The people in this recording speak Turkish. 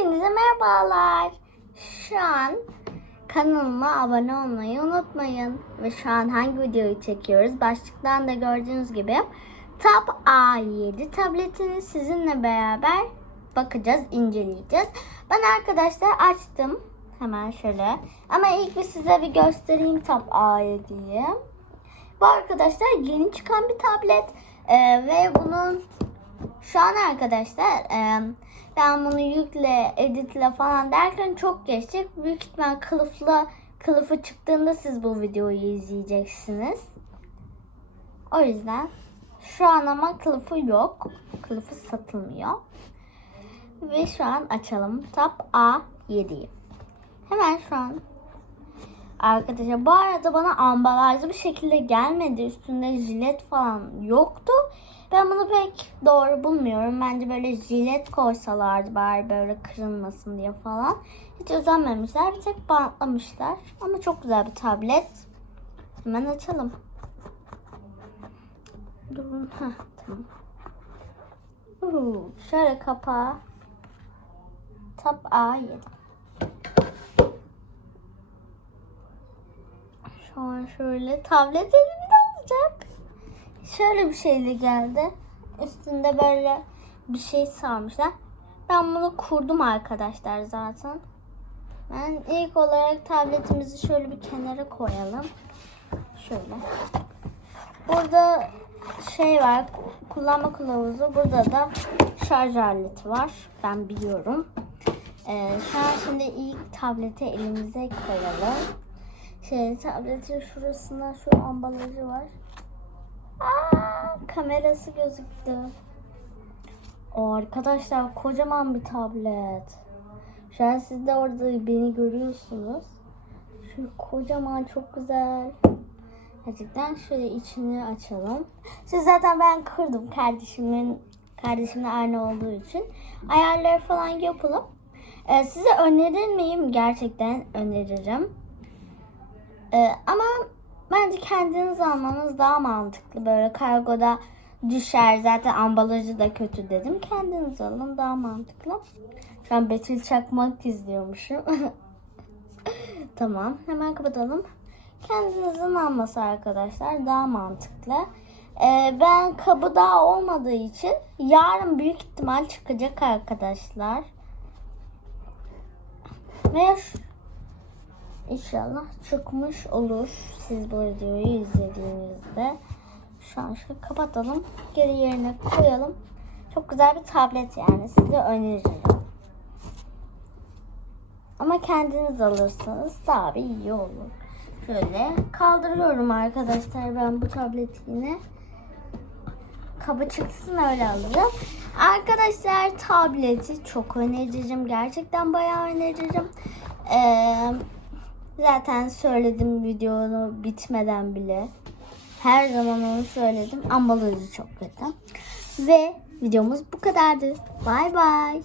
Hepinize merhabalar. Şu an kanalıma abone olmayı unutmayın. Ve şu an hangi videoyu çekiyoruz? Başlıktan da gördüğünüz gibi Tab A7 tabletini sizinle beraber bakacağız, inceleyeceğiz. Ben arkadaşlar açtım. Hemen şöyle. Ama ilk bir size bir göstereyim Tab A7'yi. Bu arkadaşlar yeni çıkan bir tablet. Ee, ve bunun şu an arkadaşlar ben bunu yükle, editle falan derken çok geçecek. Büyük ihtimal kılıfla kılıfı çıktığında siz bu videoyu izleyeceksiniz. O yüzden şu an ama kılıfı yok. Kılıfı satılmıyor. Ve şu an açalım. Tab A7'yi. Hemen şu an Arkadaşlar bu arada bana ambalajlı bir şekilde gelmedi. Üstünde jilet falan yoktu. Ben bunu pek doğru bulmuyorum. Bence böyle jilet koysalardı bari böyle kırılmasın diye falan. Hiç özenmemişler. Bir tek bantlamışlar. Ama çok güzel bir tablet. Hemen açalım. Durun. Heh, tamam. Uhu, şöyle kapağı. Tab A7. Şu an şöyle tablet elimde olacak. Şöyle bir şeyle geldi. Üstünde böyle bir şey sarmışlar. Ben bunu kurdum arkadaşlar zaten. Ben ilk olarak tabletimizi şöyle bir kenara koyalım. Şöyle. Burada şey var. Kullanma kılavuzu. Burada da şarj aleti var. Ben biliyorum. Ee, şu an şimdi ilk tableti elimize koyalım. Şey tabletin şurasında şu ambalajı var. Aa, kamerası gözüktü. O arkadaşlar kocaman bir tablet. Şu an siz de orada beni görüyorsunuz. Şu kocaman çok güzel. Gerçekten şöyle içini açalım. Siz zaten ben kırdım kardeşimin kardeşimle aynı olduğu için. Ayarları falan yapalım. Ee, size önerir miyim? Gerçekten öneririm. Ee, ama bence kendiniz almanız daha mantıklı. Böyle kargoda düşer. Zaten ambalajı da kötü dedim. Kendiniz alın daha mantıklı. Şu an Betül Çakmak izliyormuşum. tamam. Hemen kapatalım. Kendinizin alması arkadaşlar daha mantıklı. Ee, ben kabı daha olmadığı için yarın büyük ihtimal çıkacak arkadaşlar. Ve İnşallah çıkmış olur siz bu videoyu izlediğinizde. Şu an şöyle kapatalım. Geri yerine koyalım. Çok güzel bir tablet yani size öneririm. Ama kendiniz alırsanız daha bir iyi olur. Şöyle kaldırıyorum arkadaşlar ben bu tableti yine. Kabı çıksın öyle alırım. Arkadaşlar tableti çok öneririm. Gerçekten bayağı öneririm. Eee Zaten söyledim videonu bitmeden bile. Her zaman onu söyledim. Ambalajı çok kötü. Ve videomuz bu kadardı. Bay bay.